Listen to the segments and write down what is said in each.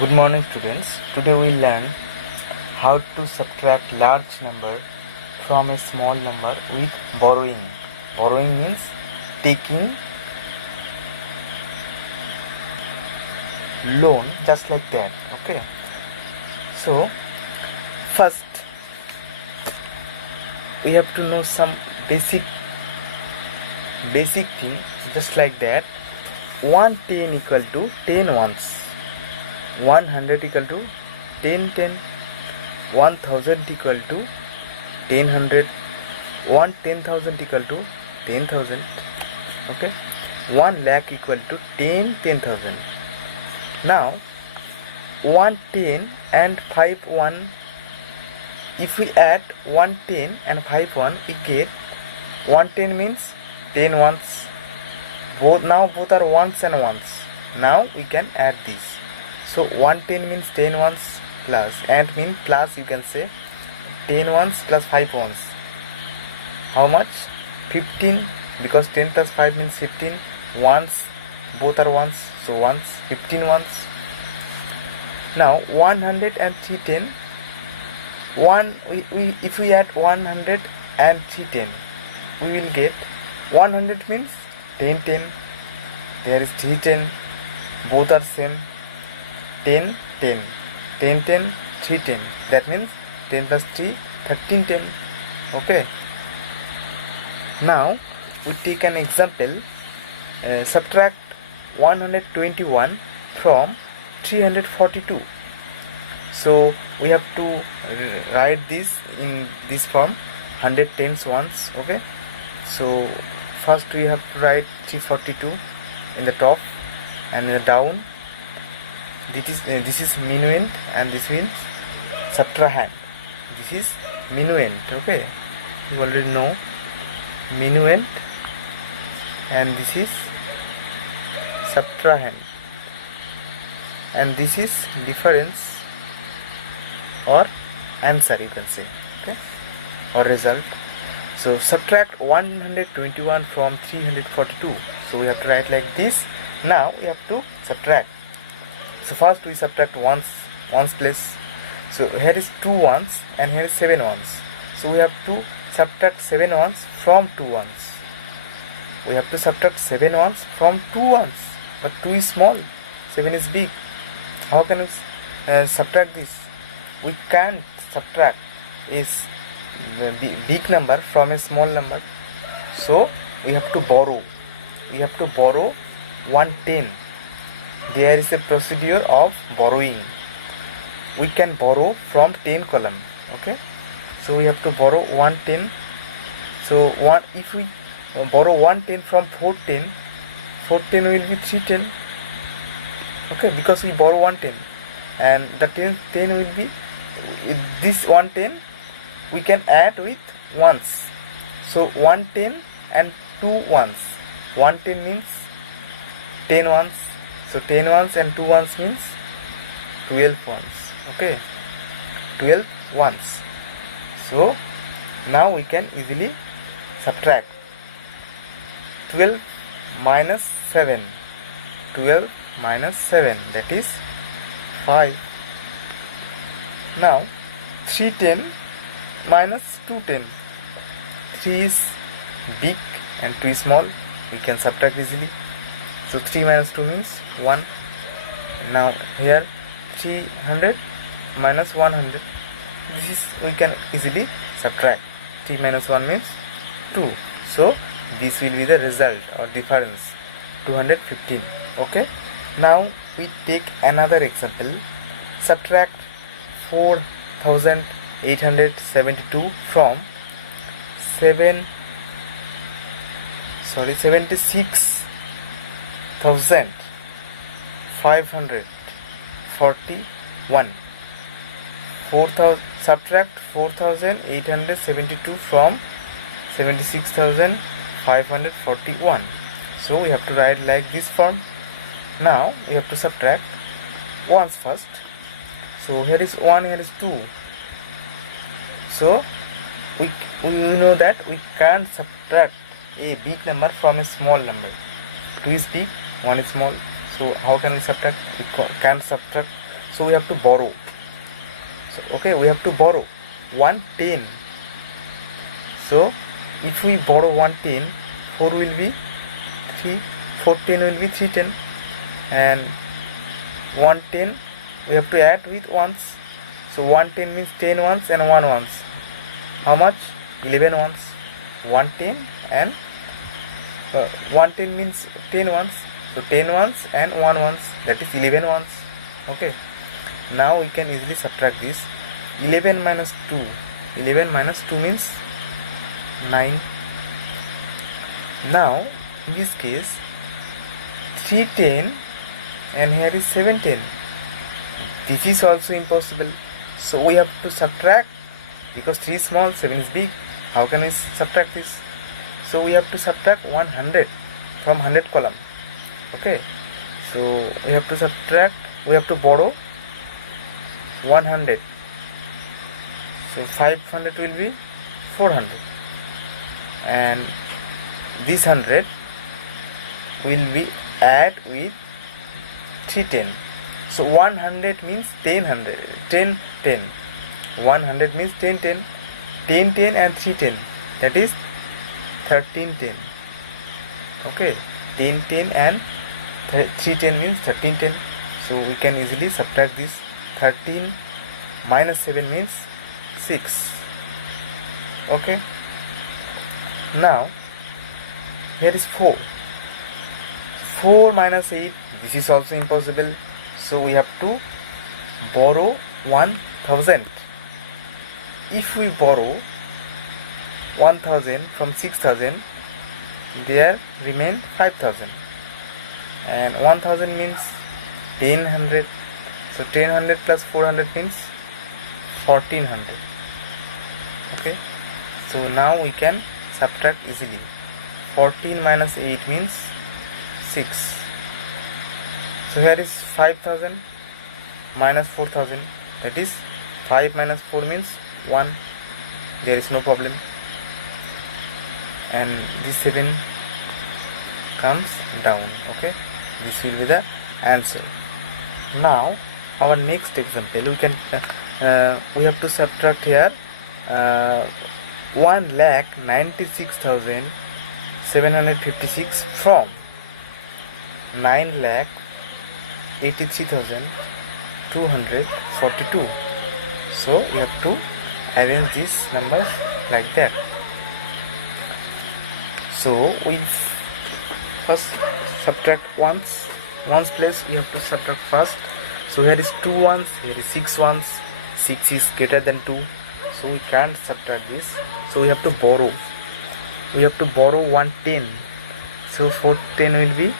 Good morning students. Today we learn how to subtract large number from a small number with borrowing. Borrowing means taking loan just like that. Okay. So first we have to know some basic thing just like that. 110 equal to 10 ones. 100 equal to 10 10, 1000 equal to 10 100, 10,000 equal to 10,000. Okay, 1 lakh equal to 10 10,000. Now 110 and 5 1, if we add 110 and 5 1, we get 110 means 10 ones. Both are ones and ones. Now we can add this. So 110 means 10 ones plus, and mean plus, you can say 10 ones plus 5 ones. How much? 15, because 10 plus 5 means 15. Ones, both are ones, so ones, 15 ones. Now 100 and 310. If we add 100 and 310, we will get 100 means 10 10. There is 310, both are same. 10 10, 10 10, 310. That means 10 plus 3, 13 10. Okay. Now we take an example. Subtract 121 from 342. So we have to write this in this form, 100 tens ones. Okay. So first we have to write 342 in the top, and in the down this is minuend, and this means subtrahend. This is minuend. Okay, you already know minuend, and this is subtrahend, and this is difference or answer, you can say. Okay, or result. So subtract 121 from 342. So we have to write like this. Now we have to subtract. So first we subtract ones place. So here is 2 ones and here is 7 ones. So we have to subtract 7 ones from 2 ones. We have to subtract 7 ones from 2 ones. But 2 is small, 7 is big. How can we subtract this? We can't subtract is the big number from a small number. So we have to borrow. We have to borrow 110. There is a procedure of borrowing. We can borrow from 10 column. Okay, so we have to borrow 110. So if we borrow 110 from 410, 410 will be 310. Okay, because we borrow 110, and the 10 will be this 110. We can add with ones. So 110 and 2 ones. 110 means 10 ones. So 10 ones and 2 ones means 12 ones. Okay, 12 ones. So now we can easily subtract 12 minus 7. 12 minus 7, that is 5. Now 310 minus 210. 3 is big and 2 is small. We can subtract easily. So 3 minus 2 means 1. Now here 300 minus 100. This is, we can easily subtract. 3 minus 1 means 2. So this will be the result or difference, 215. Okay. Now we take another example. Subtract 4,872 from 76,541. Subtract 4,872 from 76,541. So we have to write like this form. Now we have to subtract ones first. So here is 1, here is 2. So we know that we can't subtract a big number from a small number. 2 is big, 1 is small. So how can we subtract? We can't subtract. so we have to borrow. So okay, we have to borrow 110. So if we borrow 110, 4 will be 3, 410 will be 310, and 110 we have to add with ones. So 110 means 10 ones and 1 ones. How much? 11 ones. 110 and 110 means 10 ones. So 10 ones and 1 ones, that is 11 ones. Okay. Now we can easily subtract this. 11 minus 2. 11 minus 2 means 9. Now in this case 310 and here is 710. This is also impossible. So we have to subtract, because 3 is small, 7 is big. How can we subtract this? So we have to subtract 100 from 100 column. Okay. So we have to subtract, we have to borrow 100. So 500 will be 400. And this 100 will be add with 310. So 100 means 10 10. 100 means 10 10. 10 10 and 310, that is 1310. Okay, 10 10 and 310 means 1310. So we can easily subtract this. 13 minus 7 means 6. Okay. Now here is 4. 4 minus 8, this is also impossible. So we have to borrow 1000. If we borrow 1000 from 6000, there remain 5000. And 1000 means 1000. So 1000 plus 400 means 1400. Okay. So now we can subtract easily. 14 minus 8 means 6. So here is 5000 minus 4000, that is 5 minus 4 means 1. There is no problem. And this 7 comes down. Okay, this will be the answer. Now our next example, we have to subtract here 1,96,756 from 9,83,242. So we have to arrange these numbers like that. So we first subtract ones place, we have to subtract first. So here is 2 ones, here is 6 ones. 6 is greater than 2, so we can't subtract this. So we have to borrow. We have to borrow 110. So 410 will be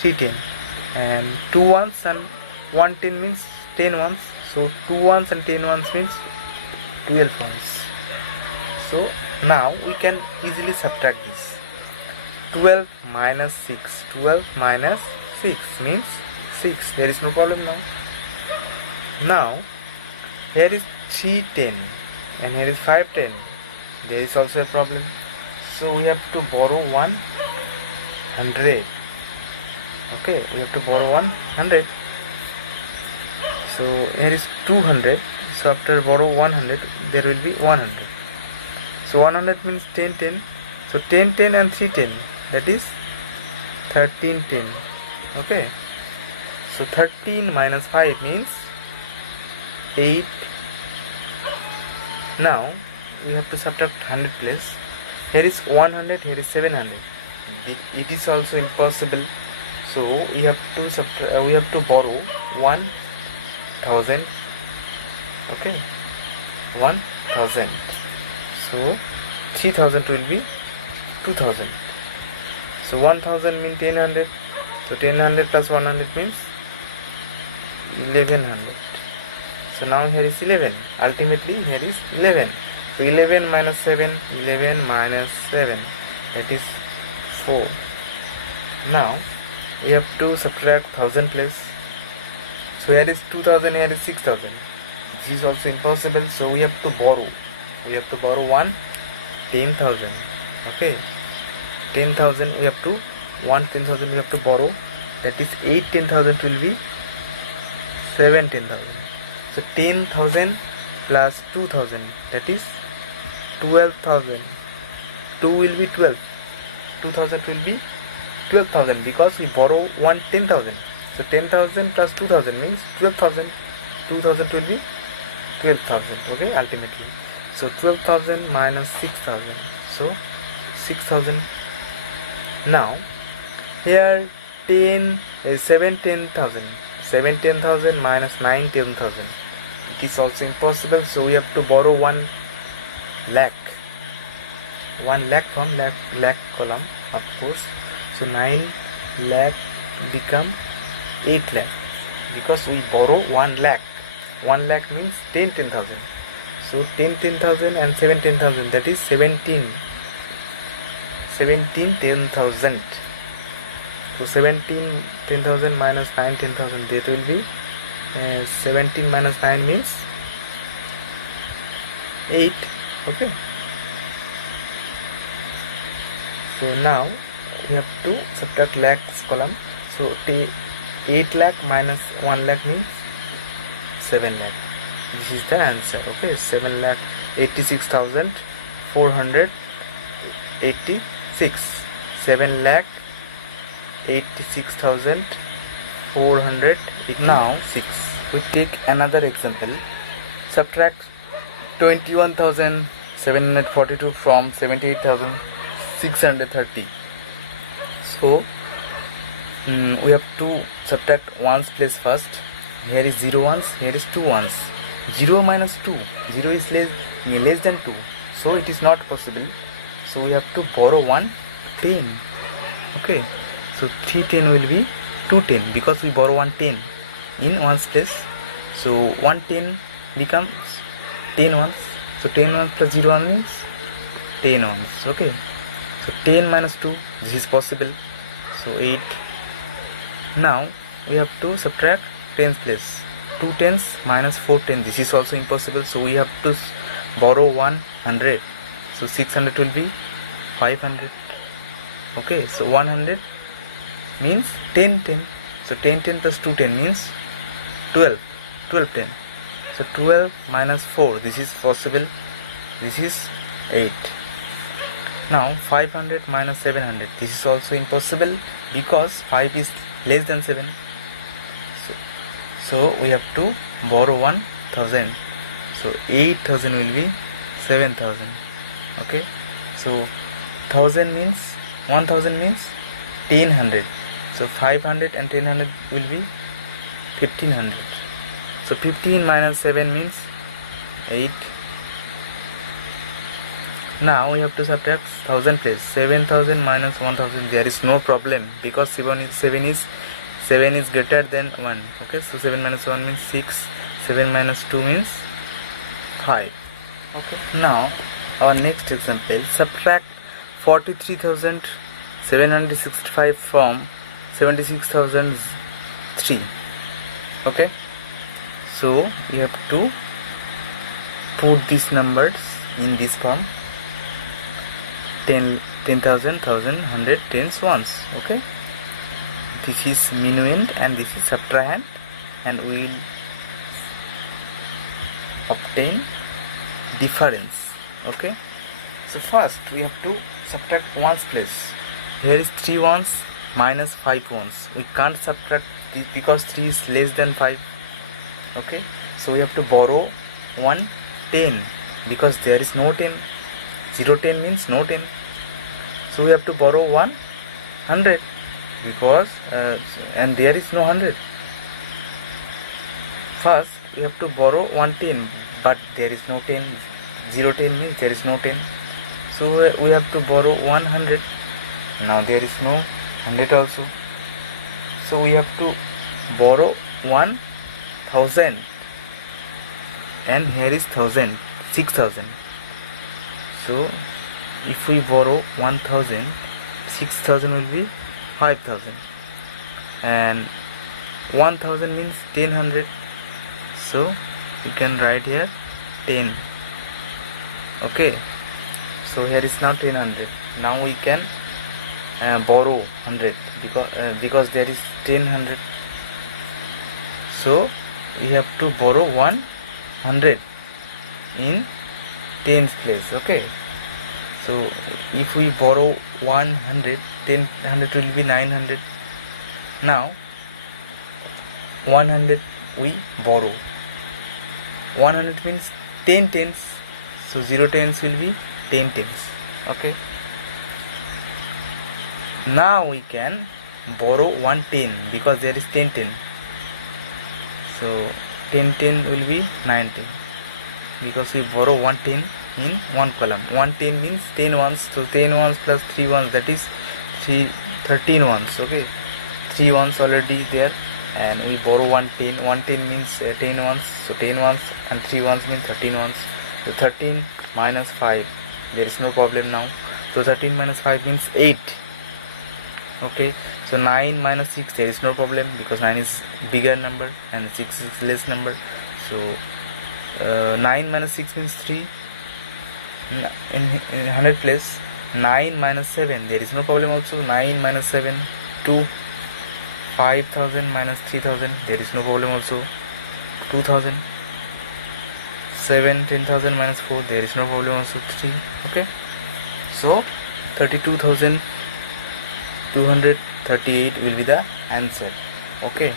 310, and 2 ones and 110 means 10 ones. So 2 ones and 10 ones means 12 ones. So now we can easily subtract this. 12 minus 6. 12 minus 6 means 6. There is no problem now. Now here is 310 and here is 510. There is also a problem. So we have to borrow 100. Okay, we have to borrow 100. So here is 200. So after borrow 100, there will be 100. So 100 means 10 10. So 10 10 and 310, that is 1310. Okay. So 13 minus 5 means 8. Now we have to subtract 100 place. Here is 100, here is 700. It is also impossible. So we have to borrow 1000. Okay, 1000. So 3000 will be 2000. So 1000 means 1000. So 1000 plus 100 means 1100. So now here is 11. Ultimately here is 11. So 11 minus 7. 11 minus 7. That is 4. Now we have to subtract 1000 place. So here is 2000. Here is 6000. This is also impossible. So we have to borrow. We have to borrow 10,000. Okay. 10,000 we have to 10,000 we have to borrow. That is 8 10,000 will be 17,000. So 10,000 plus 2,000, that is 12,000. 2 will be 12. 2,000 will be 12,000 because we borrow 10,000. So 10,000 plus 2,000 means 12,000. 2,000 will be 12,000. Okay, ultimately. So 12,000 minus 6,000. So 6,000. Now here 10 is 17,000. 17,000 minus 19,000. It is also impossible. So we have to borrow 1 lakh. 1 lakh from lakh column, of course. So 9 lakh become 8 lakh because we borrow 1 lakh. 1 lakh means 10,000. So 10,000 and 17,000, that is 10,000. So 10,000 minus 19,000, that will be 17 minus 9 means 8. Okay. So now we have to subtract lakhs column. So 8 lakh minus 1 lakh means 7 lakh. This is the answer. Okay, 7 lakh 86,486. 7 lakh 86,400. Now 6. We take another example. Subtract 21,742 from 78,630. So we have to subtract ones place first. Here is 0 ones, here is 2 ones. 0 minus 2, 0 is less than 2, so it is not possible. So we have to borrow 10. Okay, so 310 will be 210 because we borrow 10 in ones place. So 10 becomes 10 ones. So 10 ones plus 0 1 means 10 ones. Okay, so 10 minus 2, this is possible. So 8. Now we have to subtract tens place. 2 tens minus 4 tens, this is also impossible. So we have to borrow 100. So 600 will be 500. Okay, so 100 means 10 10. So 10 10 plus 2 10 means 12 10. So 12 minus 4, this is possible. This is 8. Now 500 minus 700, this is also impossible because 5 is less than 7. So we have to borrow 1,000. So 8,000 will be 7,000. Okay, so 1,000 means 1,000 means 1,000. So 500 and 1,000 will be 1,500. So 15 minus 7 means 8. Now we have to subtract 1,000 place. 7,000 minus 1,000, there is no problem because 7 is greater than 1. Okay, so 7 minus 1 means 6. 7 minus 2 means 5. Okay, now our next example. Subtract 43,765 from 76,003. Okay, so we have to put these numbers in this form. 10,000, 1,000, 100, tens, ones. Okay, this is minuend and this is subtrahend, and we will obtain difference. Okay, so first we have to subtract ones place. Here is 3 ones minus 5 ones. We can't subtract this because 3 is less than 5. Okay, so we have to borrow 10 because there is no 10. 0 10 means no 10. So we have to borrow 100 because and there is no 100. First we have to borrow 10, but there is no 10. 0 10 means there is no 10. So we have to borrow 100. Now there is no 100 also. So we have to borrow 1,000, and here is 1,000, 6,000. So if we borrow 1,000, 6,000 will be 5,000, and 1,000 means 1,000. So you can write here 10. Okay, so here is now 1,000. Now we can borrow 100 because there is 1,000. So we have to borrow 100 in tens place. Okay, so if we borrow 100, 100 will be 900. Now 100 we borrow. 100 means 10 tens, so 0 tens will be 10 tens. Okay, now we can borrow 110 because there is 10 10, so 10 10 will be 19 because we borrow 110 in one column. 110 means 10 ones, so 10 ones plus 3 ones, that is 13 ones. Okay, 3 ones already there, and we borrow 110. 110 means 10 ones, so 10 ones and 3 ones means 13 ones. So 13 minus 5, there is no problem now, so 13 minus 5 means 8. Okay, so 9 minus 6, there is no problem because 9 is bigger number and 6 is less number. So 9 minus 6 means 3 in 100 place. 9 minus 7, there is no problem also. 9 minus 7, 2. 5000 minus 3000, there is no problem also. 2000. 7 10,000 minus 4, there is no problem also. 3. Okay, so 32,238 will be the answer. Okay.